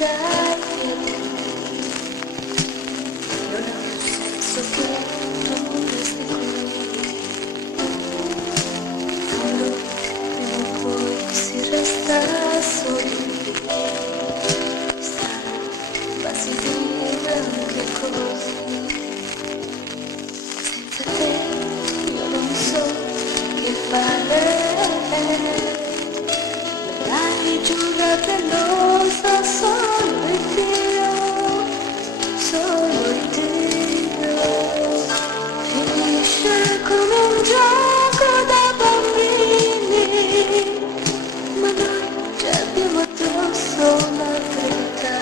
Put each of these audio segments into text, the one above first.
dai piedi. Non ha più senso che tu resti qui. In fondo, prima o poi si resta soli. Strano, ma si vive anche così. Senza te io non so che fare. L'hai giurato e lo sa solo Dio, solo Dio. Finisce come un gioco da bambini, ma noi già abbiamo addosso la verità.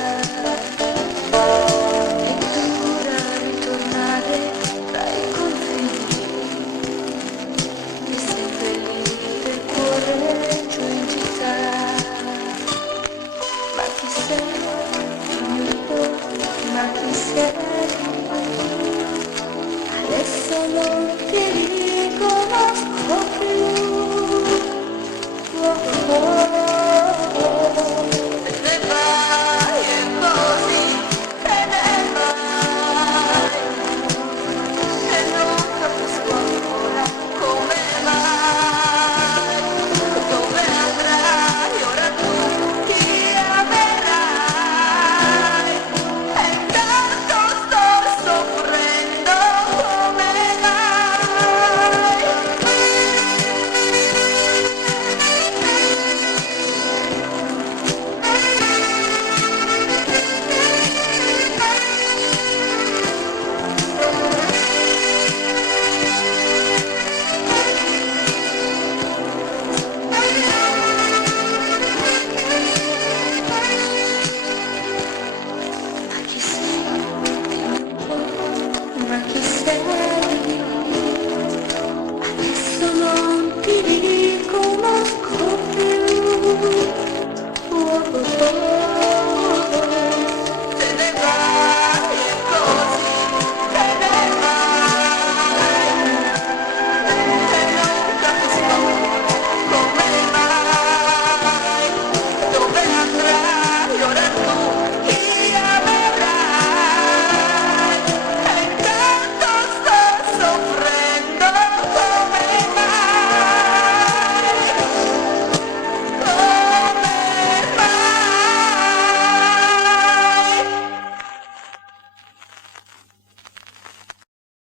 È dura ritornare tra i confini e seppellire il cuore giù in città. Ma chi sei, amico, ma chi sei? Adesso non ti